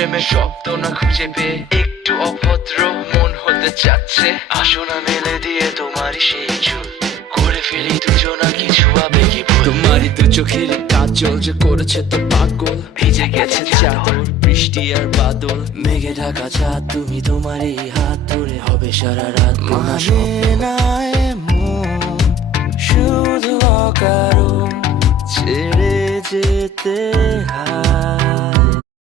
প্রেমের শব্দ না খুঁজে পেয়ে একটু অভদ্র মন হতে চাচ্ছে। আসো না মেলে দিয়ে তোমারই সেই চুল, করে ফেলি দুজনা কিছু আবেগী ভুল। তোমারই দু চোখের কাজল যে করেছে তো পাগল, ভিজে গেছে চাদর বৃষ্টি আর বাদল, মেঘে ঢাকা চাঁদ তুমি তোমারই হাত ধরে হবে সারা রাত। মানে না এমন শুধু অকারণ ছেড়ে যেতে হয়।